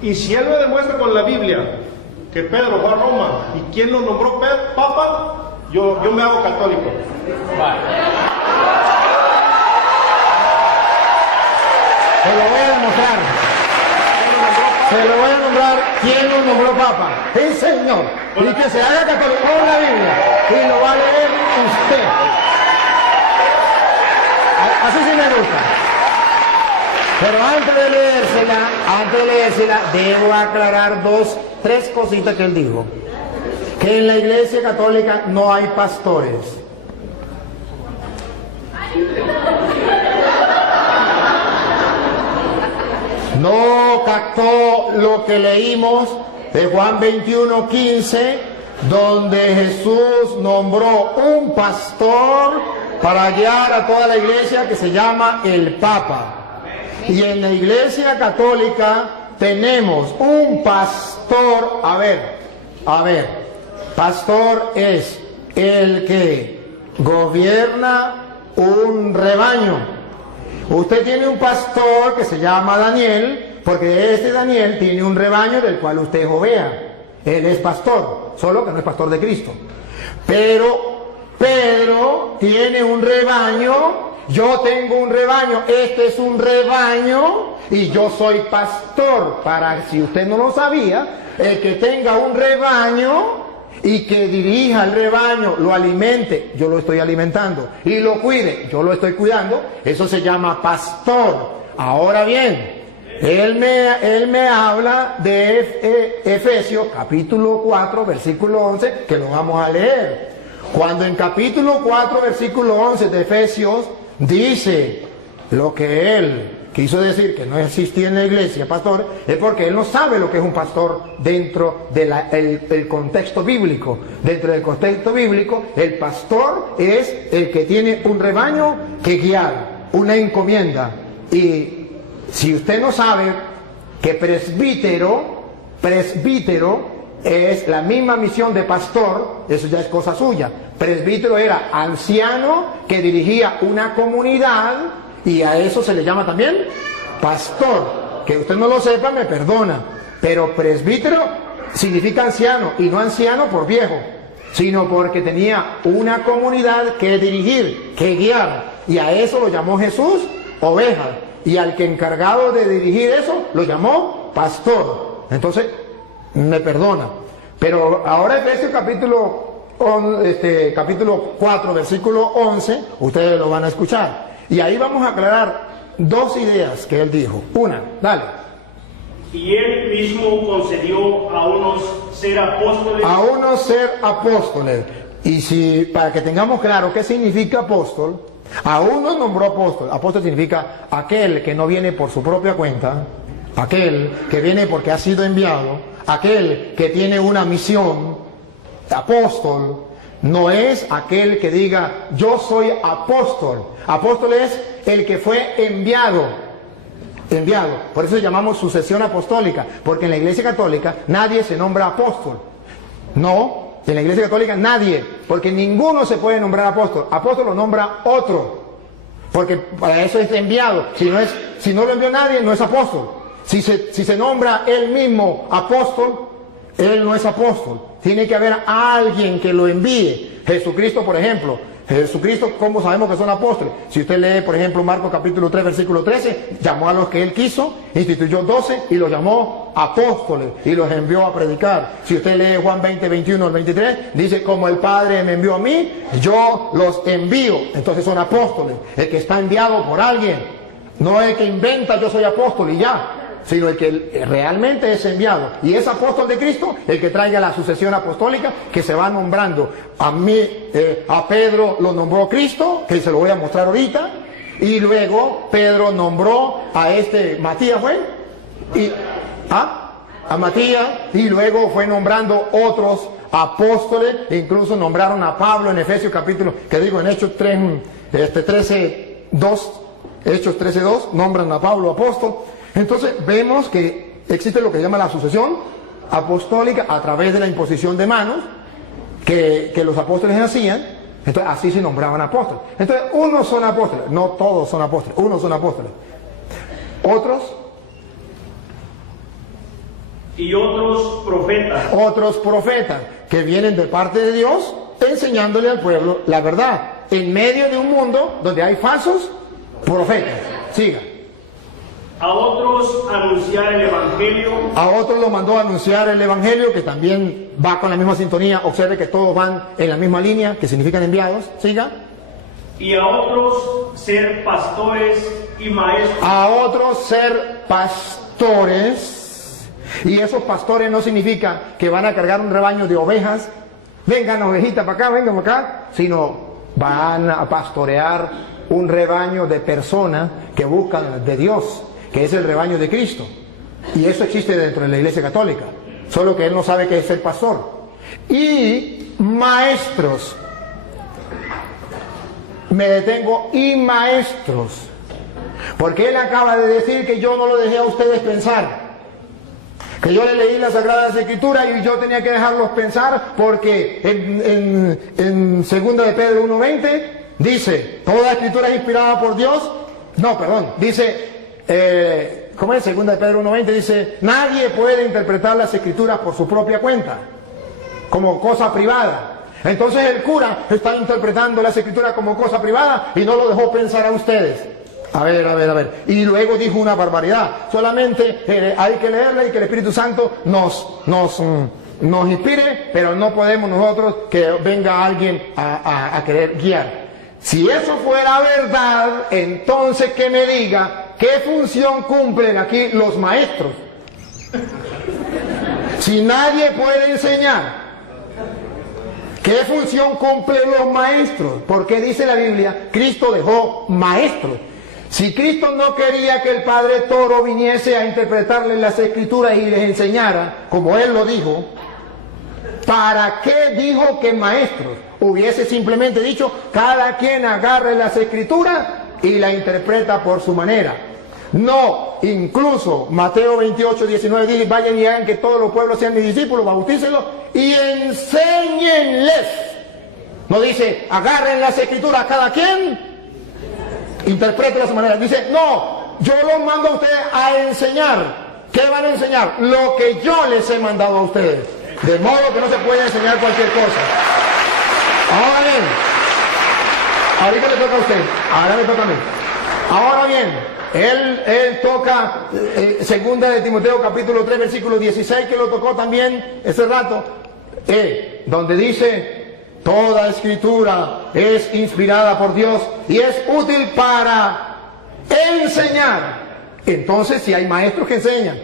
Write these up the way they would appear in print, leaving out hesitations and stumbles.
Y si él me demuestra con la Biblia que Pedro fue a Roma y quién lo nombró papa, yo me hago católico. Vale. Se lo voy a demostrar. Se lo voy a nombrar quién lo nombró papa. Sí, señor. Y que se haga católico con la Biblia. Y lo va a leer usted. Así sí me gusta. Pero antes de leérsela, debo aclarar tres cositas que él dijo. Que en la Iglesia Católica no hay pastores. No captó lo que leímos de Juan 21:15, donde Jesús nombró un pastor para guiar a toda la iglesia, que se llama el Papa. Y en la Iglesia Católica tenemos un pastor. A ver, pastor es el que gobierna un rebaño. Usted tiene un pastor que se llama Daniel, porque este Daniel tiene un rebaño del cual usted es oveja. Él es pastor, solo que no es pastor de Cristo. Pero Pedro tiene un rebaño, yo tengo un rebaño, este es un rebaño y yo soy pastor. Para, si usted no lo sabía, el que tenga un rebaño y que dirija el rebaño, lo alimente, yo lo estoy alimentando, y lo cuide, yo lo estoy cuidando, eso se llama pastor. Ahora bien, él me habla de Efesios capítulo 4 versículo 11, que lo vamos a leer. Cuando en capítulo 4 versículo 11 de Efesios dice lo que él quiso decir, que no existía en la iglesia pastor, es porque él no sabe lo que es un pastor dentro del contexto bíblico. Dentro del contexto bíblico, el pastor es el que tiene un rebaño que guiar, una encomienda. Y si usted no sabe que presbítero es la misma misión de pastor, eso ya es cosa suya. Presbítero era anciano que dirigía una comunidad, y a eso se le llama también pastor. Que usted no lo sepa, me perdona, pero presbítero significa anciano, y no anciano por viejo, sino porque tenía una comunidad que dirigir, que guiar, y a eso lo llamó Jesús oveja, y al que encargado de dirigir eso lo llamó pastor. Entonces me perdona, pero ahora Efesios capítulo 4 versículo 11, ustedes lo van a escuchar. Y ahí vamos a aclarar dos ideas que él dijo. Una, dale. Y él mismo concedió a unos ser apóstoles. A unos ser apóstoles. Y si, para que tengamos claro qué significa apóstol, a unos nombró apóstol. Apóstol significa aquel que no viene por su propia cuenta, aquel que viene porque ha sido enviado, aquel que tiene una misión. Apóstol no es aquel que diga yo soy apóstol. Apóstol es el que fue enviado. Por eso llamamos sucesión apostólica, porque en la Iglesia Católica nadie se nombra apóstol. No, en la Iglesia Católica nadie, porque ninguno se puede nombrar apóstol. Apóstol lo nombra otro, porque para eso es enviado. Si no lo envió nadie, no es apóstol. Si se nombra él mismo apóstol, él no es apóstol. Tiene que haber alguien que lo envíe. Jesucristo, por ejemplo. Jesucristo, ¿cómo sabemos que son apóstoles? Si usted lee, por ejemplo, Marcos capítulo 3, versículo 13, llamó a los que él quiso, instituyó 12 y los llamó apóstoles y los envió a predicar. Si usted lee Juan 20, 21 al 23, dice, como el Padre me envió a mí, yo los envío. Entonces son apóstoles. El que está enviado por alguien. No el que inventa yo soy apóstol y ya, sino el que realmente es enviado. Y es apóstol de Cristo el que traiga la sucesión apostólica que se va nombrando. A Pedro lo nombró Cristo, que se lo voy a mostrar ahorita. Y luego Pedro nombró a Matías, ¿fue? A Matías, y luego fue nombrando otros apóstoles. Incluso nombraron a Pablo en Efesios capítulo, en Hechos 13:2. Hechos 13:2, nombran a Pablo apóstol. Entonces vemos que existe lo que se llama la sucesión apostólica a través de la imposición de manos que los apóstoles hacían. Entonces así se nombraban apóstoles. Entonces unos son apóstoles, no todos son apóstoles, unos son apóstoles. Otros y otros profetas. Otros profetas que vienen de parte de Dios enseñándole al pueblo la verdad, en medio de un mundo donde hay falsos profetas. Siga. A otros anunciar el Evangelio. A otros lo mandó a anunciar el Evangelio, que también va con la misma sintonía. Observe que todos van en la misma línea, que significan enviados. Siga. Y a otros ser pastores y maestros. A otros ser pastores. Y esos pastores no significa que van a cargar un rebaño de ovejas. Vengan ovejitas para acá, vengan para acá. Sino van a pastorear un rebaño de personas que buscan de Dios, que es el rebaño de Cristo. Y eso existe dentro de la Iglesia Católica, solo que él no sabe qué es ser pastor. Y maestros, me detengo, y maestros, porque él acaba de decir que yo no lo dejé a ustedes pensar, que yo le leí las Sagradas Escrituras y yo tenía que dejarlos pensar, porque en 2 de Pedro 1:20 dice, toda escritura es inspirada por Dios. No, perdón, dice... ¿cómo es? 2 de Pedro 1:20 dice, nadie puede interpretar las escrituras por su propia cuenta, como cosa privada. Entonces el cura está interpretando las escrituras como cosa privada y no lo dejó pensar a ustedes. A ver. Y luego dijo una barbaridad. Solamente hay que leerla y que el Espíritu Santo nos inspire, pero no podemos nosotros que venga alguien a querer guiar. Si eso fuera verdad, entonces que me diga ¿qué función cumplen aquí los maestros? Si nadie puede enseñar, ¿qué función cumplen los maestros? Porque dice la Biblia, Cristo dejó maestros. Si Cristo no quería que el Padre Toro viniese a interpretarles las Escrituras y les enseñara, como Él lo dijo, ¿para qué dijo que maestros? Hubiese simplemente dicho, cada quien agarre las Escrituras y la interpreta por su manera. No, incluso Mateo 28:19 dice, vayan y hagan que todos los pueblos sean mis discípulos, bautícenlos y enséñenles. No dice, agarren las Escrituras cada quien, interpreten a su manera. Dice, no, yo los mando a ustedes a enseñar. ¿Qué van a enseñar? Lo que yo les he mandado a ustedes. De modo que no se puede enseñar cualquier cosa. Ahora bien, ahorita le toca a usted, ahora me toca a mí. Ahora bien, él toca 2 de Timoteo capítulo 3 versículo 16, que lo tocó también ese rato, donde dice, toda escritura es inspirada por Dios y es útil para enseñar. Entonces, si hay maestros que enseñan,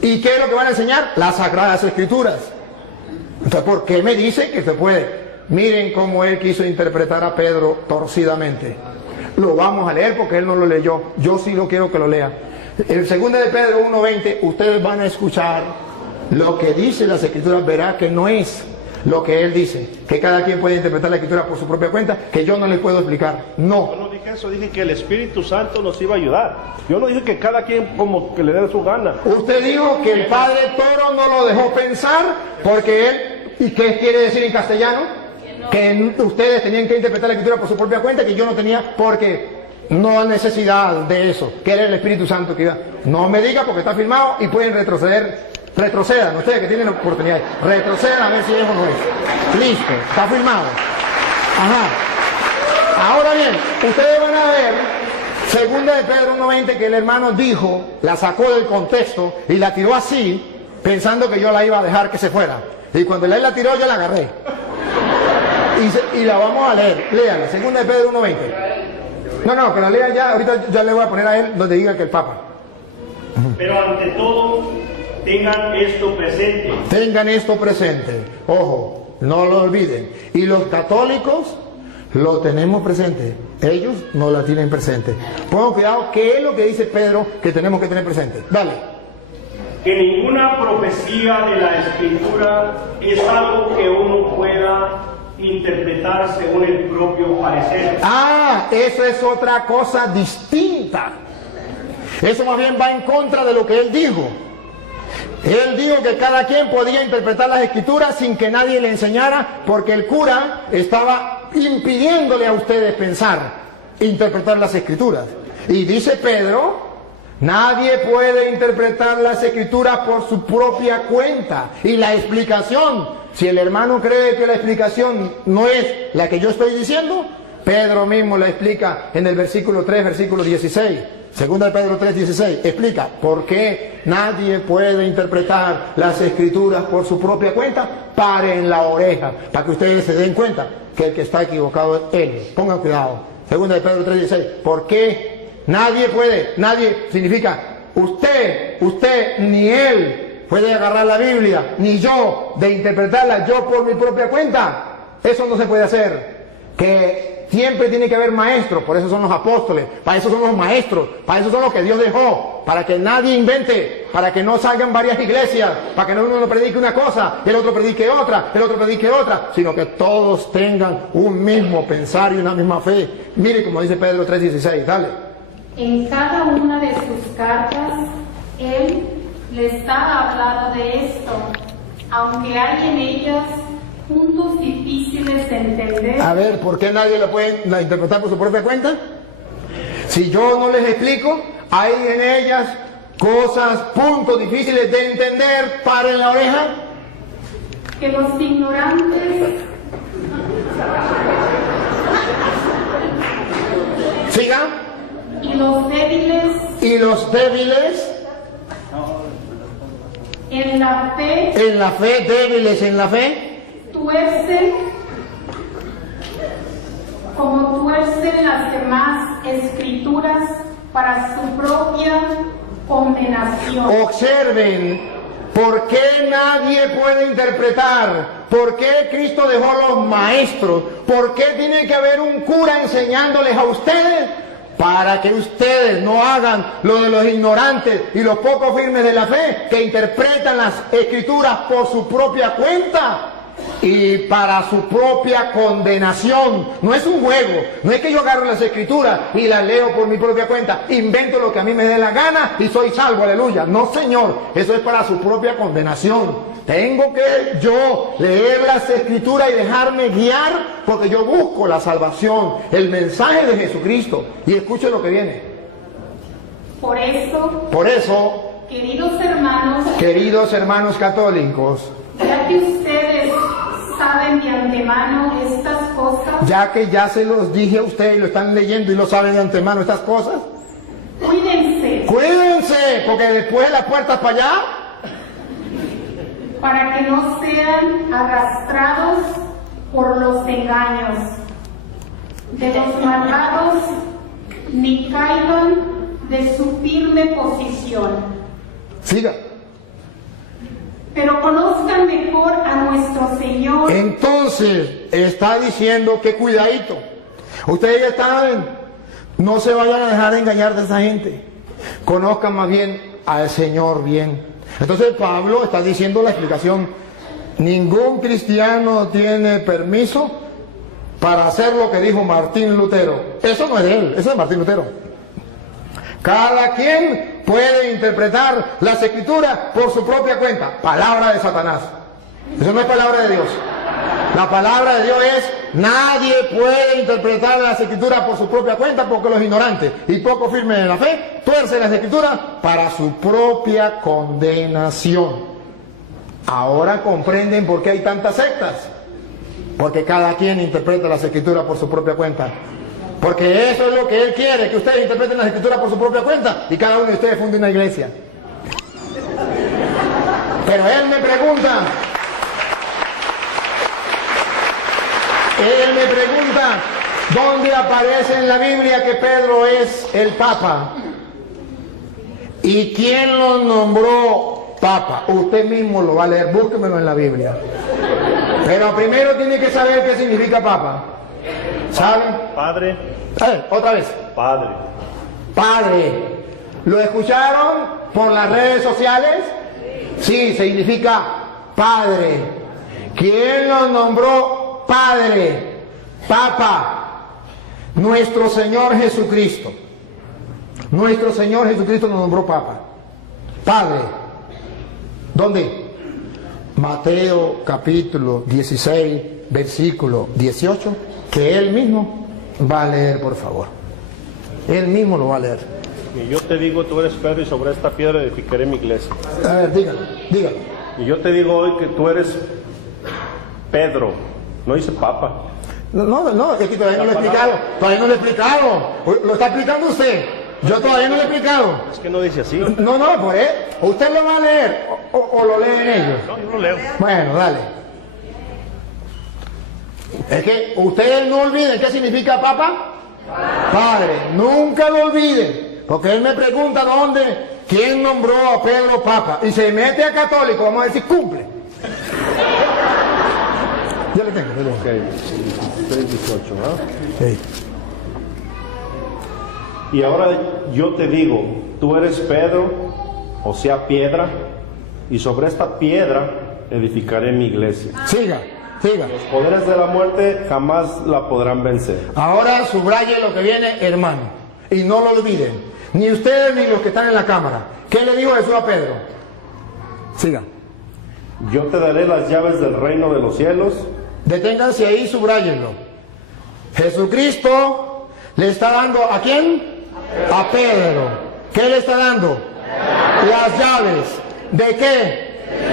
¿y qué es lo que van a enseñar? Las Sagradas Escrituras. Entonces, ¿por qué me dice que se puede? Miren cómo él quiso interpretar a Pedro torcidamente. Lo vamos a leer porque él no lo leyó. Yo sí lo quiero que lo lea. El 2 de Pedro 1:20, ustedes van a escuchar lo que dice las Escrituras, verá que no es lo que él dice, que cada quien puede interpretar la Escritura por su propia cuenta, que yo no les puedo explicar. No. Yo no dije eso, dije que el Espíritu Santo nos iba a ayudar. Yo no dije que cada quien como que le dé su gana. Usted dijo que el Padre Toro no lo dejó pensar porque él... ¿Y qué quiere decir en castellano? Que ustedes tenían que interpretar la Escritura por su propia cuenta, que yo no tenía, porque no hay necesidad de eso, que era el Espíritu Santo que iba. No me diga porque está filmado y pueden retroceder. Retrocedan, ustedes que tienen oportunidad, retrocedan a ver si eso no es. Listo, está filmado. Ajá. Ahora bien, ustedes van a ver 2 de Pedro 1:20 que el hermano dijo, la sacó del contexto y la tiró así, pensando que yo la iba a dejar que se fuera. Y cuando él la tiró, yo la agarré. Y la vamos a leer. Léala, 2 de Pedro 1:20. No, que la lea ya. Ahorita ya le voy a poner a él donde diga que el Papa. Pero ante todo, tengan esto presente. Tengan esto presente. Ojo, no lo olviden. Y los católicos lo tenemos presente. Ellos no la tienen presente. Pongan cuidado, ¿qué es lo que dice Pedro que tenemos que tener presente? Dale. Que ninguna profecía de la Escritura es algo que uno pueda interpretar según el propio parecer. Eso es otra cosa distinta. Eso más bien va en contra de lo que él dijo. Él dijo que cada quien podía interpretar las Escrituras sin que nadie le enseñara, porque el cura estaba impidiéndole a ustedes pensar, interpretar las Escrituras. Y dice Pedro, Nadie puede interpretar las Escrituras por su propia cuenta. Y la explicación, si el hermano cree que la explicación no es la que yo estoy diciendo, Pedro mismo la explica en el versículo 3, versículo 16. Segunda de Pedro 3, 16. Explica por qué nadie puede interpretar las Escrituras por su propia cuenta. Paren la oreja para que ustedes se den cuenta que el que está equivocado es él. Pongan cuidado. Segunda de Pedro 3, 16. ¿Por qué? Nadie puede, nadie significa usted ni él puede agarrar la Biblia, ni yo de interpretarla yo por mi propia cuenta. Eso no se puede hacer. Que siempre tiene que haber maestros, por eso son los apóstoles, para eso son los maestros, para eso son los que Dios dejó, para que nadie invente, para que no salgan varias iglesias, para que uno no predique una cosa, el otro predique otra, el otro predique otra, sino que todos tengan un mismo pensar y una misma fe. Mire como dice Pedro 3:16, dale. En cada una de sus cartas, él les ha hablado de esto, aunque hay en ellas puntos difíciles de entender. A ver, ¿por qué nadie la puede interpretar por su propia cuenta? Si yo no les explico, hay en ellas cosas, puntos difíciles de entender. Paren la oreja. Que los ignorantes Siga. y los débiles en la fe, débiles en la fe, tuercen como tuercen las demás escrituras para su propia condenación. observen, ¿por qué nadie puede interpretar? ¿Por qué Cristo dejó los maestros? ¿Por qué tiene que haber un cura enseñándoles a ustedes? Para que ustedes no hagan lo de los ignorantes y los poco firmes de la fe, que interpretan las Escrituras por su propia cuenta y para su propia condenación. No es un juego, no es que yo agarro las Escrituras y las leo por mi propia cuenta, invento lo que a mí me dé la gana y soy salvo, aleluya. No, Señor, eso es para su propia condenación. Tengo que yo leer las Escrituras y dejarme guiar, porque yo busco la salvación, el mensaje de Jesucristo. Y escuche lo que viene. Por eso, queridos hermanos católicos, ya que ustedes saben de antemano estas cosas, ya que ya se los dije a ustedes y lo están leyendo y lo saben de antemano estas cosas, cuídense, porque después las puertas para allá, para que no sean arrastrados por los engaños de los malvados, ni caigan de su firme posición. Siga. Pero conozcan mejor a nuestro Señor. Entonces, está diciendo que cuidadito. Ustedes ya saben, no se vayan a dejar engañar de esa gente. Conozcan más bien al Señor bien. Entonces Pablo está diciendo la explicación. Ningún cristiano tiene permiso para hacer lo que dijo Martín Lutero. Eso no es de él, eso es de Martín Lutero. Cada quien puede interpretar las Escrituras por su propia cuenta. Palabra de Satanás. Eso no es palabra de Dios. La palabra de Dios es: nadie puede interpretar las Escrituras por su propia cuenta, porque los ignorantes y poco firmes en la fe tuercen las Escrituras para su propia condenación. Ahora comprenden por qué hay tantas sectas. Porque cada quien interpreta las Escrituras por su propia cuenta. Porque eso es lo que Él quiere, que ustedes interpreten las Escrituras por su propia cuenta y cada uno de ustedes funde una iglesia. Pero Él me pregunta, ¿dónde aparece en la Biblia que Pedro es el Papa? ¿Y quién lo nombró Papa? Usted mismo lo va a leer, búsquemelo en la Biblia. Pero primero tiene que saber qué significa Papa. ¿Saben? Padre. Otra vez. Padre. Padre. ¿Lo escucharon por las redes sociales? Sí, significa Padre. ¿Quién lo nombró Padre? Papa. Nuestro Señor Jesucristo. Nuestro Señor Jesucristo lo nombró Papa. Padre. ¿Dónde? Mateo capítulo 16, versículo 18, que él mismo va a leer, por favor. Él mismo lo va a leer. Y yo te digo, tú eres Pedro, y sobre esta piedra edificaré mi iglesia. A ver, dígalo, dígalo. Y yo te digo hoy que tú eres Pedro, no dice Papa. No, es que todavía no lo he explicado. Todavía no lo he explicado. Lo está explicando usted. Yo todavía no lo he explicado. Es que no dice así. No, pues usted lo va a leer o lo leen ellos. No, yo lo leo. Bueno, dale. Es que ustedes no olviden qué significa Papa. Padre, nunca lo olviden. Porque él me pregunta quién nombró a Pedro Papa. Y se mete a católico, vamos a decir, cumple. Ya le tengo. Ok, 3:18, ¿verdad? Sí. Y ahora yo te digo, tú eres Pedro, o sea, piedra, y sobre esta piedra edificaré mi iglesia. Siga. Los poderes de la muerte jamás la podrán vencer. Ahora subraye lo que viene, hermano. Y no lo olviden. Ni ustedes ni los que están en la cámara. ¿Qué le dijo Jesús a Pedro? Siga. Yo te daré las llaves del reino de los cielos. Deténganse ahí y subrayenlo. Jesucristo le está dando ¿a quién? A Pedro. ¿Qué le está dando? Las llaves. ¿De qué?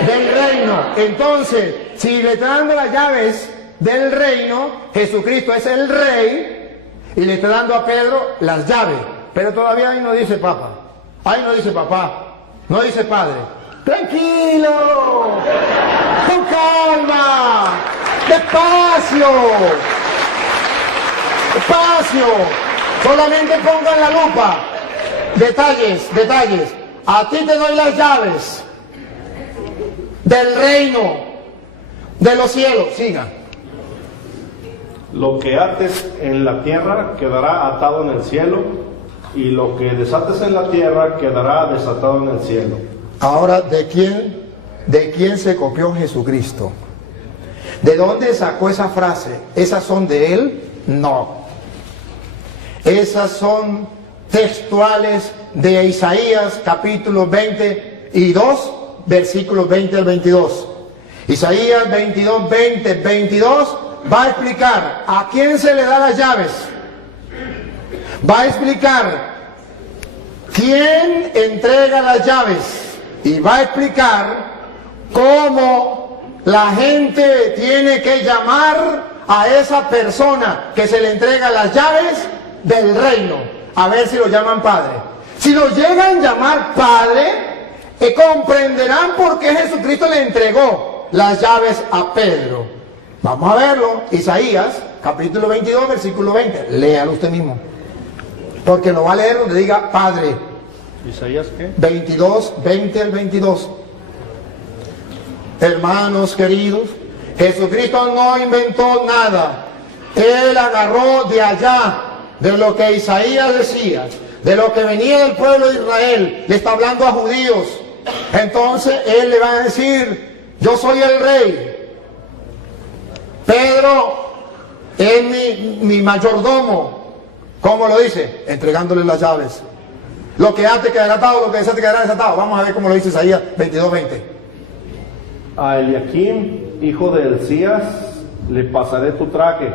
Del reino. Entonces, si le está dando las llaves del reino, Jesucristo es el rey y le está dando a Pedro las llaves. Pero todavía ahí no dice Papa. Ahí no dice papá. No dice padre. Tranquilo. Con calma. Despacio. Despacio. Solamente pongan la lupa. Detalles. A ti te doy las llaves del reino de los cielos. Siga. Lo que ates en la tierra quedará atado en el cielo, y lo que desates en la tierra quedará desatado en el cielo. Ahora, ¿de quién se copió Jesucristo? ¿De dónde sacó esa frase? ¿Esas son de él? No. Esas son textuales de Isaías capítulo 22, versículos 20 al 22. Isaías 22, 20, 22 va a explicar a quién se le da las llaves. Va a explicar quién entrega las llaves. Y va a explicar cómo la gente tiene que llamar a esa persona que se le entrega las llaves del reino. A ver si lo llaman padre. Si lo llegan a llamar padre, comprenderán por qué Jesucristo le entregó las llaves a Pedro. Vamos a verlo. Isaías, capítulo 22, versículo 20. Léalo usted mismo. Porque lo va a leer donde diga Padre. ¿Isaías qué? 22, 20 al 22. Hermanos queridos, Jesucristo no inventó nada. Él agarró de allá, de lo que Isaías decía, de lo que venía del pueblo de Israel. Le está hablando a judíos. Entonces Él le va a decir, yo soy el rey. Pedro es mi mayordomo. ¿Cómo lo dice? Entregándole las llaves. Lo que ate quedará atado, lo que desate quedará desatado. Vamos a ver cómo lo dice Isaías 22:20. A Eliakim, hijo de Hilcías, le pasaré tu traje,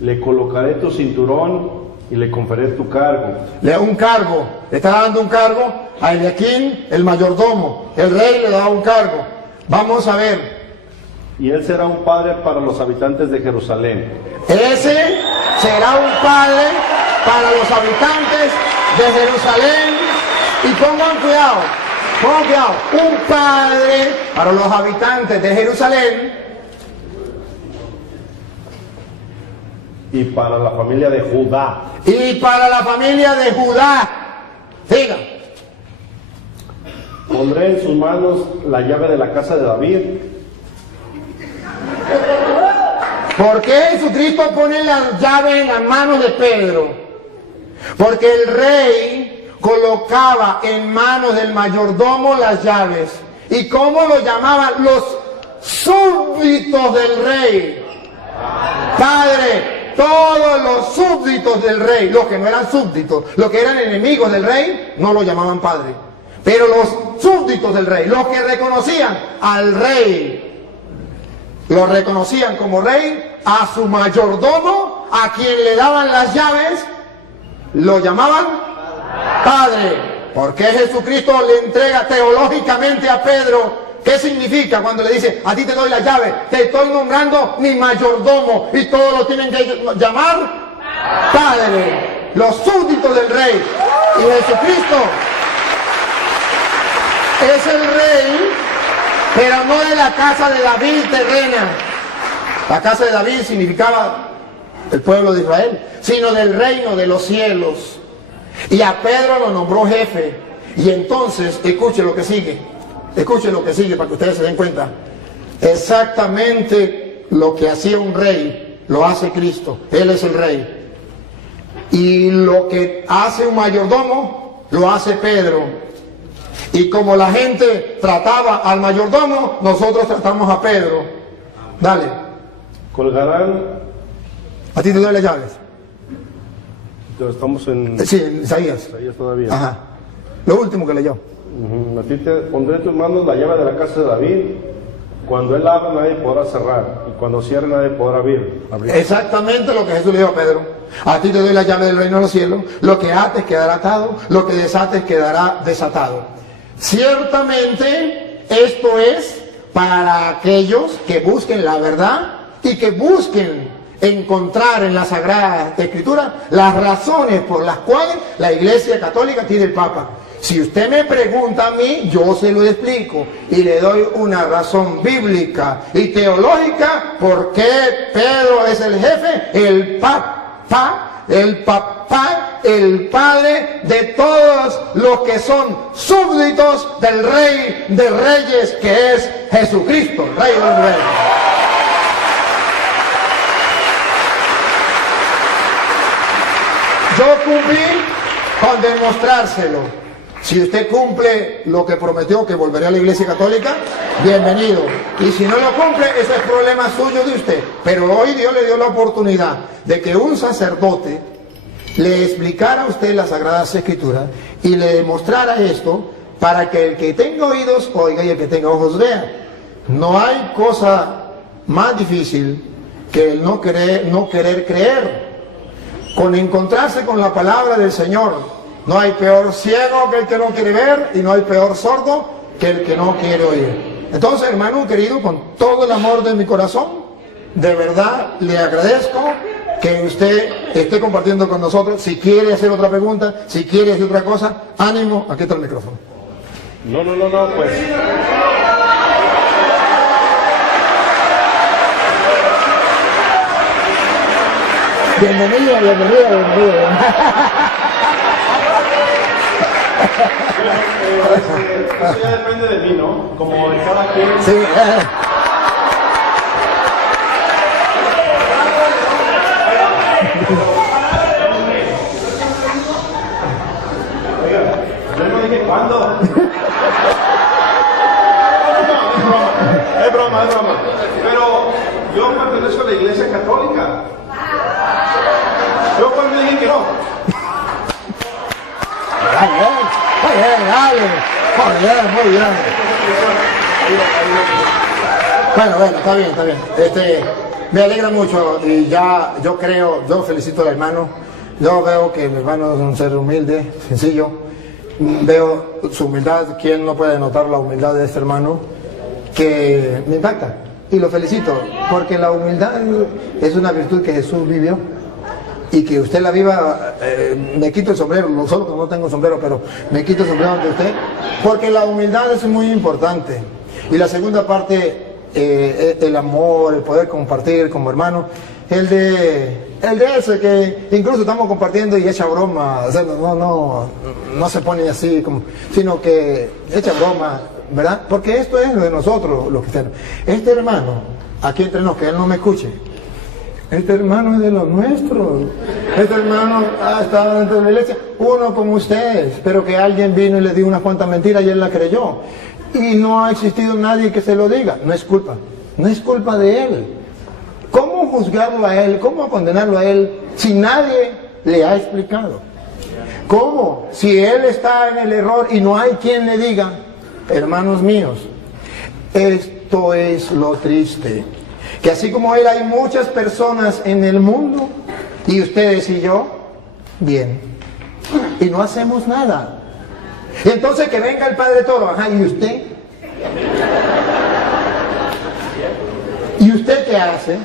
le colocaré tu cinturón y le conferiré tu cargo. Le da un cargo, le está dando un cargo a Eliakim, el mayordomo. El rey le da un cargo. Vamos a ver. Y él será un padre para los habitantes de Jerusalén. Ese será un padre para los habitantes de Jerusalén. Y pongan cuidado, un padre para los habitantes de Jerusalén. Y para la familia de Judá. Y para la familia de Judá. Diga. Pondré en sus manos la llave de la casa de David. ¿Por qué Jesucristo pone la llave en las manos de Pedro? Porque el rey colocaba en manos del mayordomo las llaves. ¿Y cómo lo llamaban? Los súbditos del rey. Padre, todos los súbditos del rey, los que no eran súbditos, los que eran enemigos del rey, no lo llamaban padre. Pero los súbditos del rey, los que reconocían al rey, lo reconocían como rey, a su mayordomo, a quien le daban las llaves, lo llamaban Padre. ¿Por qué Jesucristo le entrega teológicamente a Pedro? ¿Qué significa cuando le dice, a ti te doy la llave, te estoy nombrando mi mayordomo y todos lo tienen que llamar Padre, los súbditos del Rey? Y Jesucristo es el Rey, pero no de la casa de David terrena. La casa de David significaba el pueblo de Israel, sino del reino de los cielos. Y a Pedro lo nombró jefe. Y entonces, escuche lo que sigue. Escuchen lo que sigue para que ustedes se den cuenta. Exactamente lo que hacía un rey, lo hace Cristo. Él es el rey. Y lo que hace un mayordomo, lo hace Pedro. Y como la gente trataba al mayordomo, nosotros tratamos a Pedro. Dale. Colgarán. A ti te doy las llaves. Estamos en... Sí, en Isaías. Isaías todavía. Ajá. Lo último que leyó. A ti te pondré en tus manos la llave de la casa de David. Cuando él abra, nadie podrá cerrar. Y cuando cierre, nadie podrá abrir. Exactamente lo que Jesús le dijo a Pedro. A ti te doy la llave del reino de los cielos. Lo que ates quedará atado. Lo que desates quedará desatado. Ciertamente, esto es para aquellos que busquen la verdad y que busquen encontrar en la Sagrada Escritura las razones por las cuales la Iglesia Católica tiene el Papa. Si usted me pregunta a mí, yo se lo explico y le doy una razón bíblica y teológica por qué Pedro es el jefe, el papá, el padre de todos los que son súbditos del Rey de Reyes, que es Jesucristo, Rey de los Reyes. Yo cumplí con demostrárselo. Si usted cumple lo que prometió, que volverá a la Iglesia Católica, bienvenido. Y si no lo cumple, eso es problema suyo de usted. Pero hoy Dios le dio la oportunidad de que un sacerdote le explicara a usted las Sagradas Escrituras y le demostrara esto para que el que tenga oídos oiga y el que tenga ojos vea. No hay cosa más difícil que el no querer creer. Con encontrarse con la palabra del Señor. No hay peor ciego que el que no quiere ver y no hay peor sordo que el que no quiere oír. Entonces, hermano querido, con todo el amor de mi corazón, de verdad le agradezco que usted esté compartiendo con nosotros. Si quiere hacer otra pregunta, si quiere hacer otra cosa, ánimo, aquí está el micrófono. No, pues... Bienvenido. Eso ya depende de mí, ¿no? Como de cada quien. Sí. Oiga, yo no dije cuándo. Es broma. Pero yo pertenezco a la Iglesia Católica. Yo cuando dije que no. Muy bien. Bueno, está bien. Me alegra mucho y yo felicito al hermano. Yo veo que el hermano es un ser humilde, sencillo. Veo su humildad. ¿Quién no puede notar la humildad de este hermano? Que me impacta. Y lo felicito, porque la humildad es una virtud que Jesús vivió. Y que usted la viva, me quito el sombrero, no solo que no tengo sombrero, pero me quito el sombrero ante usted, porque la humildad es muy importante. Y la segunda parte, el amor, el poder compartir como hermano, el de ese que incluso estamos compartiendo y echa broma, o sea, no se pone así, sino que echa broma, ¿verdad? Porque esto es lo de nosotros, los cristianos. Este hermano, aquí entre nos, que él no me escuche, este hermano es de los nuestros. Este hermano ha estado dentro de la iglesia, uno como ustedes, pero que alguien vino y le dio unas cuantas mentiras y él la creyó. Y no ha existido nadie que se lo diga. No es culpa de él. ¿Cómo juzgarlo a él? ¿Cómo condenarlo a él si nadie le ha explicado? ¿Cómo? Si él está en el error y no hay quien le diga, hermanos míos, esto es lo triste. Que así como él hay muchas personas en el mundo y ustedes y yo, bien. y no hacemos nada. Y entonces que venga el Padre Toro, ajá, ¿y usted? ¿Y usted qué hace?